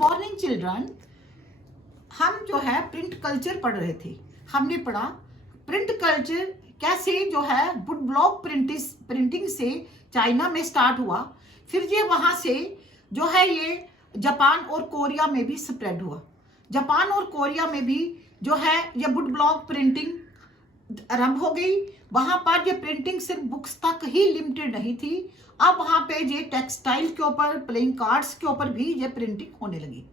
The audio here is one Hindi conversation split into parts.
Morning children. हम जो है प्रिंट कल्चर पढ़ रहे थे। हमने पढ़ा प्रिंट कल्चर कैसे जो है वुड ब्लॉक प्रिंटिंग से चाइना में स्टार्ट हुआ, फिर ये वहां से जो है ये जापान और कोरिया में भी स्प्रेड हुआ। जापान और कोरिया में भी जो है ये वुड ब्लॉक प्रिंटिंग आरंभ हो गई। वहां पर ये प्रिंटिंग सिर्फ बुक्स तक ही लिमिटेड नहीं थी, अब वहां पे ये टेक्सटाइल के ऊपर, प्लेइंग कार्ड्स के ऊपर भी ये प्रिंटिंग होने लगी।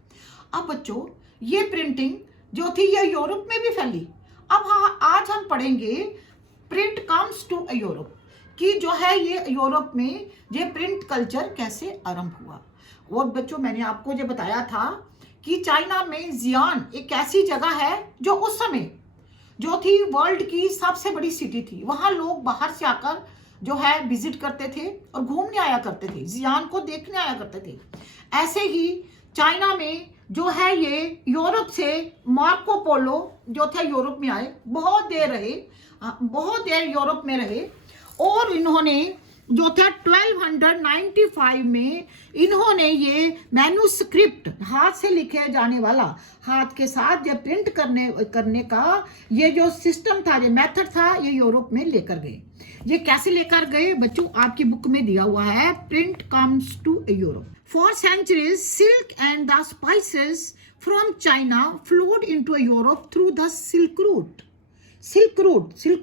अब बच्चों ये प्रिंटिंग जो थी ये यूरोप में भी फैली। अब हाँ, आज हम पढ़ेंगे प्रिंट कम्स टू यूरोप कि जो है ये यूरोप में ये प्रिंट कल्चर कैसे आरंभ हुआ। और बच्चों मैंने आपको जो बताया था कि चाइना में जियान एक ऐसी जगह है जो उस समय जो थी वर्ल्ड की सबसे बड़ी सिटी थी। वहां लोग बाहर से आकर जो है विजिट करते थे और घूमने आया करते थे, जियान को देखने आया करते थे। ऐसे ही चाइना में जो है ये यूरोप से मार्को पोलो जो थे यूरोप में आए, बहुत देर यूरोप में रहे और इन्होंने जो था 1295 में इन्होंने ये मैन्युस्क्रिप्ट, हाथ से लिखे जाने वाला, हाथ के साथ जो प्रिंट करने का ये जो सिस्टम था, ये मेथड था, ये यूरोप में लेकर गए। ये कैसे लेकर गए बच्चों, आपकी बुक में दिया हुआ है, print comes to Europe. For centuries, silk and the spices from China flowed into Europe through the Silk Route. Silk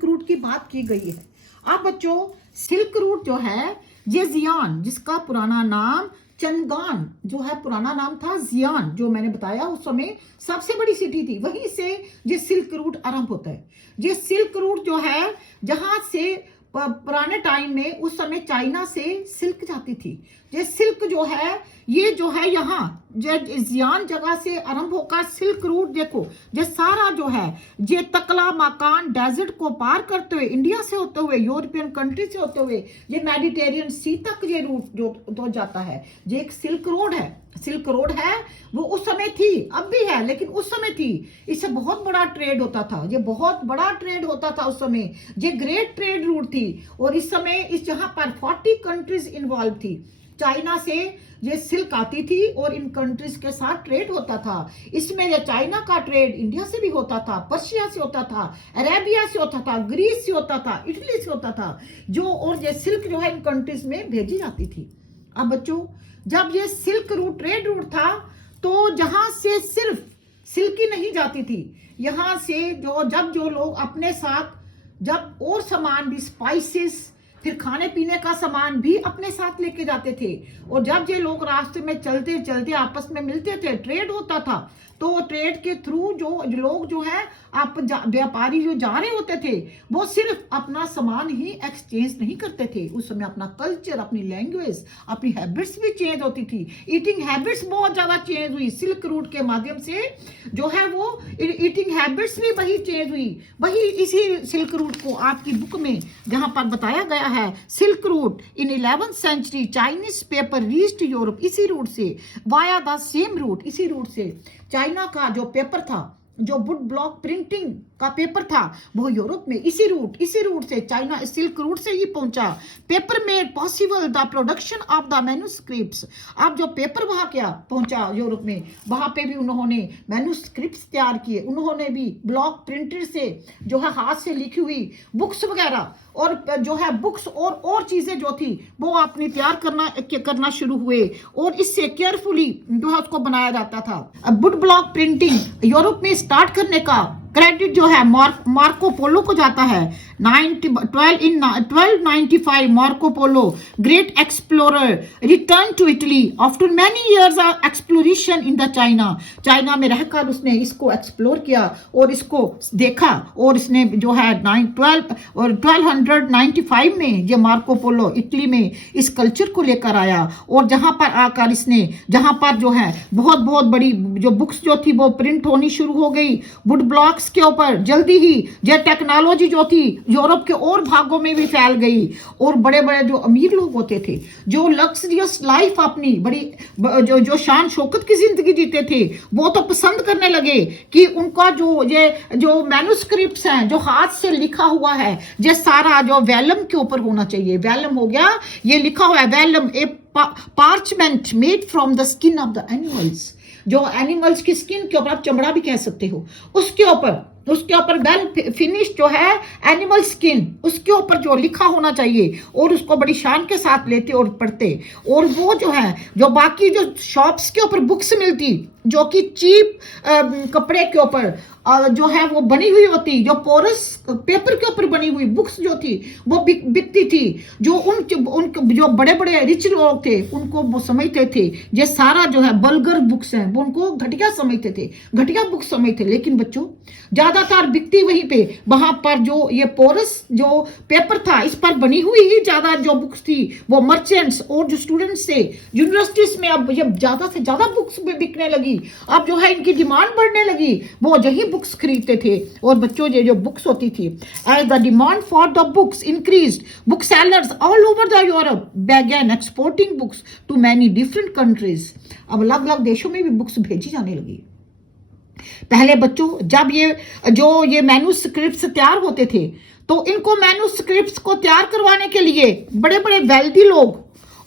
route की बात की गई है। अब बच्चों सिल्क रूट जो है ये जियान, जिसका पुराना नाम चंगान जो है, पुराना नाम था जियान, जो मैंने बताया उस समय सबसे बड़ी सिटी थी, वहीं से ये सिल्क रूट आरंभ होता है। ये सिल्क रूट जो है जहां से पुराने टाइम में उस समय चाइना से सिल्क जाती थी। ये सिल्क जो है ये जो है यहाँ जियान जगह से आरंभ होकर सिल्क रूट, देखो ये सारा जो है ये तकला मकान डेजर्ट को पार करते हुए, इंडिया से होते हुए, यूरोपियन कंट्री से होते हुए ये मेडिटेरियन सी तक ये रूट जो जाता है, ये एक सिल्क रोड है। वो उस समय थी, अब भी है, लेकिन उस समय थी। इससे बहुत बड़ा ट्रेड होता था, ये बहुत बड़ा ट्रेड होता था उस समय। ये ग्रेट ट्रेड रूट थी और इस समय इस जहां पर 40 कंट्रीज इन्वॉल्व थी। चाइना से ये सिल्क आती थी और इन कंट्रीज के साथ ट्रेड होता था। इसमें ये चाइना का ट्रेड इंडिया से भी होता था, पर्शिया से होता था, अरेबिया से होता था, ग्रीस से होता था, इटली से होता था, जो और ये सिल्क जो है इन कंट्रीज में भेजी जाती थी। अब बच्चों जब ये सिल्क रूट ट्रेड रूट था तो जहां से सिर्फ सिल्क ही नहीं जाती थी, यहां से जो लोग अपने साथ जब और सामान भी, स्पाइसेस, फिर खाने पीने का सामान भी अपने साथ लेके जाते थे। और जब ये लोग रास्ते में चलते चलते आपस में मिलते थे, ट्रेड होता था, तो ट्रेड के थ्रू जो लोग जो है व्यापारी जो जा रहे होते थे वो सिर्फ अपना सामान ही एक्सचेंज नहीं करते थे। उस समय अपना कल्चर, अपनी लैंग्वेज, अपनी हैबिट्स भी चेंज होती थी। ईटिंग हैबिट्स बहुत ज्यादा चेंज हुई सिल्क रूट के माध्यम से, जो है वो ईटिंग हैबिट्स भी वही चेंज हुई। वही इसी सिल्क रूट को आपकी बुक में जहां पर बताया गया है, silk route in 11th century Chinese paper reached Europe, इसी रूट से, वाया द सेम रूट, इसी रूट से चाइना का जो पेपर था, जो वुड ब्लॉक प्रिंटिंग का पेपर था, वो यूरोप में इसी रूट से, चाइना सिल्क रूट से ही पहुंचा। Paper made possible the production of the manuscripts. अब जो पेपर वहां क्या पहुंचा यूरोप में, वहां पे भी उन्होंने मैन्युस्क्रिप्ट्स तैयार किए। उन्होंने भी ब्लॉक प्रिंटर से जो है हाथ से लिखी हुई बुक्स वगैरह और जो है बुक्स और चीजें जो थी वो अपनी तैयार करना शुरू हुए और इससे केयरफुली जो है उसको बनाया जाता था। वुड ब्लॉक प्रिंटिंग यूरोप में स्टार्ट करने का क्रेडिट जो है मार्को पोलो को जाता है। 1295 Marco Polo great explorer return to Italy after many years of exploration in the China में रहकर उसने इसको एक्सप्लोर किया और इसको देखा और इसने जो है 1295 में ये मार्को पोलो इटली में इस कल्चर को लेकर आया और जहां पर आकर इसने, जहां पर जो है बहुत बड़ी जो बुक्स जो थी वो प्रिंट होनी शुरू हो गई वुड ब्लॉक्स के ऊपर। जल्दी ही ये टेक्नोलॉजी जो थी यूरोप के और भागों में भी फैल गई और बड़े जो अमीर लोग होते थे, जो लग्जरियस लाइफ अपनी बड़ी जो शान शौकत की जिंदगी जीते थे, वो तो पसंद करने लगे कि उनका जो मैन्युस्क्रिप्ट्स हैं, जो हाथ से लिखा हुआ है, ये सारा जो वेलम के ऊपर होना चाहिए। वेलम हो गया, ये लिखा हुआ है vellum, parchment made from the skin of the animals, जो एनिमल्स की स्किन के ऊपर, आप चमड़ा भी कह सकते हो, उसके ऊपर वेल फिनिश जो है एनिमल स्किन, उसके ऊपर जो लिखा होना चाहिए, और उसको बड़ी शान के साथ लेते और पढ़ते। और वो जो है, जो बाकी जो शॉप्स के ऊपर बुक्स मिलती, जो कि चीप कपड़े के ऊपर जो है वो बनी हुई होती, जो पोरस पेपर के ऊपर बनी हुई बुक्स जो थी वो बिकती थी। जो उन जो बड़े बड़े रिच लोग थे उनको वो समझते थे ये सारा जो है बल्गर बुक्स हैं, वो उनको घटिया समझते थे, घटिया बुक्स समझते। लेकिन बच्चों ज्यादातर बिकती वहीं पे, वहां पर जो ये पोरस जो पेपर था इस पर बनी हुई ही ज्यादा जो बुक्स थी वो मर्चेंट्स और जो स्टूडेंट्स थे यूनिवर्सिटीज में, अब ये ज्यादा से ज्यादा बुक्स बिकने लगी, अब जो है इनकी डिमांड बढ़ने लगी, वो यही बुक्स खरीदते थे। और बच्चों ये जो बुक्स होती थी, as the demand for the books increased, book sellers all over the Europe began exporting books to many different countries। अब अलग अलग देशों में भी बुक्स भेजी जाने लगी। पहले बच्चों जब ये मैन्यूस्क्रिप्ट्स तैयार होते थे, तो इनको मैन्यूस्क्रिप्ट्स को तैयार करवाने के लिए बड़े बड़े वेल्दी लोग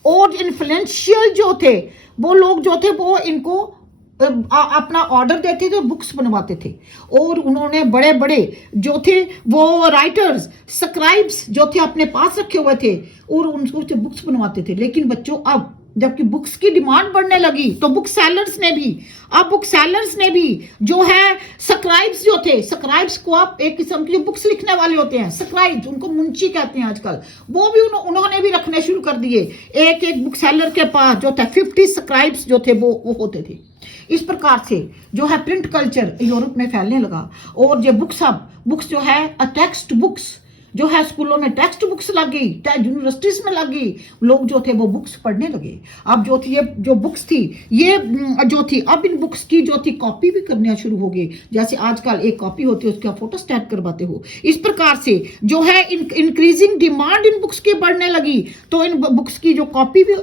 और इन्फ्लुएंशियल जो थे वो लोग जो थे वो इनको अपना ऑर्डर देते थे, बुक्स बनवाते थे। और उन्होंने बड़े बड़े जो थे वो राइटर्स, स्क्राइब्स जो थे अपने पास रखे हुए थे और उनको बुक्स बनवाते थे। लेकिन बच्चों अब जबकि बुक्स की डिमांड बढ़ने लगी, तो बुक सेलर्स ने भी जो है स्क्राइब्स जो थे, स्क्राइब्स को आप एक किस्म की जो बुक्स लिखने वाले होते हैं, स्क्राइब्स, उनको मुंशी कहते हैं आजकल, वो भी उन्होंने भी रखने शुरू कर दिए। एक बुक सेलर के पास जो था 50 स्क्राइब्स जो थे वो होते थे। इस प्रकार से जो है प्रिंट कल्चर यूरोप में फैलने लगा। और ये बुक्स जो है टेक्स्ट बुक्स जो है स्कूलों में टेक्स्ट बुक्स लग गई, यूनिवर्सिटीज में लग गई, लोग जो थे वो बुक्स पढ़ने लगे। अब जो थी ये जो बुक्स थी ये जो थी, अब इन बुक्स की जो थी कॉपी भी करना शुरू हो गई। जैसे आजकल एक कॉपी होती है उसका फोटो स्टैट करवाते हो, इस प्रकार से जो है इंक्रीजिंग डिमांड इन बुक्स की बढ़ने लगी, तो इन बुक्स की जो कॉपी भी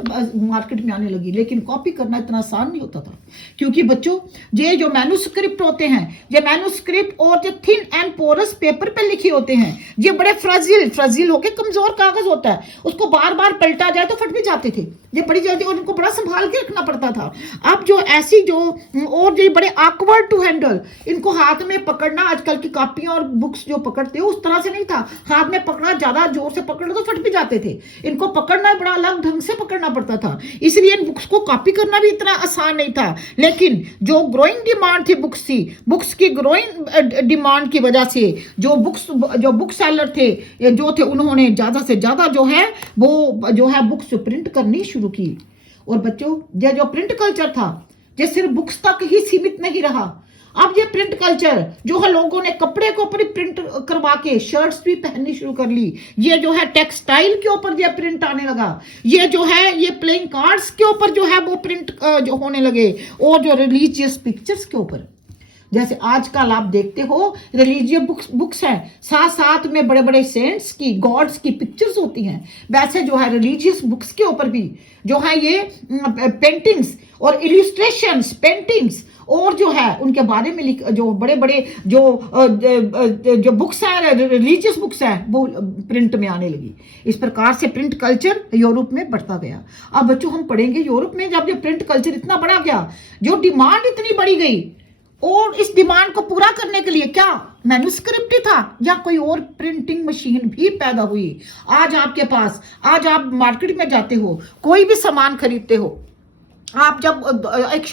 मार्केट में आने लगी। लेकिन कॉपी करना इतना आसान नहीं होता था, क्योंकि बच्चों ये जो मैन्यूस्क्रिप्ट होते हैं, ये मैन्यूस्क्रिप्ट और जो थिन एंड पोरस पेपर पे लिखे होते हैं, ये बड़े फ्रजिल होके कमजोर कागज होता है, उसको बार बार पलटा जाए तो फट भी जाते थे ये बड़ी जल्दी, और इनको बड़ा संभाल के रखना पड़ता था। अब जो ऐसी जो और ये बड़े ऑकवर्ड टू हैंडल, इनको हाथ में पकड़ना, आजकल की कॉपियां और बुक्स जो पकड़ते हो उस तरह से नहीं था, हाथ में पकड़ना, ज्यादा जोर से पकड़ लो तो फट भी जाते थे, इनको पकड़ना बड़ा अलग ढंग से पकड़ना पड़ता था। इसलिए इन बुक्स को कॉपी करना भी इतना आसान नहीं था। लेकिन जो ग्रोइंग डिमांड थी बुक्स की ग्रोइंग डिमांड की वजह से जो बुक सेलर थे जो थे, उन्होंने ज्यादा से ज्यादा जो है वो जो है बुक्स प्रिंट करनी शुरू की। और बच्चों ये जो प्रिंट कल्चर था ये सिर्फ बुक्स तक ही सीमित नहीं रहा। अब ये प्रिंट कल्चर जो है लोगों ने कपड़े के ऊपर प्रिंट करवा के शर्ट्स भी पहननी शुरू कर ली। ये जो है टेक्सटाइल के ऊपर ये प्रिंट आने लगा। ये जो है ये प्लेइंग कार्ड्स के ऊपर जो है वो प्रिंट जो होने लगे, और जो रिलीजियस पिक्चर्स के ऊपर, जैसे आजकल आप देखते हो रिलीजियस बुक्स हैं, साथ साथ में बड़े बड़े सेंट्स की, गॉड्स की पिक्चर्स होती हैं। वैसे जो है रिलीजियस बुक्स के ऊपर भी जो है ये पेंटिंग्स और इलिस्ट्रेशंस, पेंटिंग्स और जो है उनके बारे में जो बड़े बड़े जो बुक्स हैं, रिलीजियस बुक्स हैं, वो प्रिंट में आने लगी। इस प्रकार से प्रिंट कल्चर यूरोप में बढ़ता गया। अब बच्चों हम पढ़ेंगे यूरोप में जब ये प्रिंट कल्चर इतना बढ़ा गया, जो डिमांड इतनी बढ़ी गई, और इस डिमांड को पूरा करने के लिए क्या मैन्यूस्क्रिप्ट ही था या कोई और प्रिंटिंग मशीन भी पैदा हुई। आज आपके पास, आज आप मार्केट में जाते हो, कोई भी सामान खरीदते हो, आप जब एक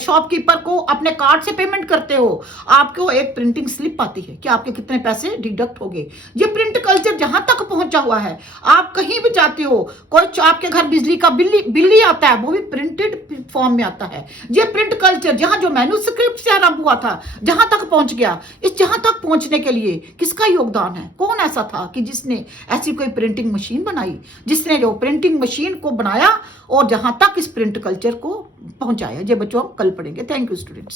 शॉपकीपर को अपने कार्ड से पेमेंट करते हो, आपको एक प्रिंटिंग स्लिप आती है कि आपके कितने पैसे डिडक्ट हो गए। ये प्रिंट कल्चर जहां तक पहुंचा हुआ है, आप कहीं भी जाते हो, कोई आपके घर बिजली का बिल ही आता है, वो भी प्रिंटेड फॉर्म में आता है। ये प्रिंट कल्चर जहां जो मैन्यूस्क्रिप्ट से आरंभ हुआ था जहां तक पहुंच गया, इस जहां तक पहुंचने के लिए किसका योगदान है? कौन ऐसा था कि जिसने ऐसी कोई प्रिंटिंग मशीन बनाई, जिसने जो प्रिंटिंग मशीन को बनाया और जहां तक इस प्रिंट कल्चर को पहुंचाया। ये बच्चों हम कल पढ़ेंगे। Thank you students.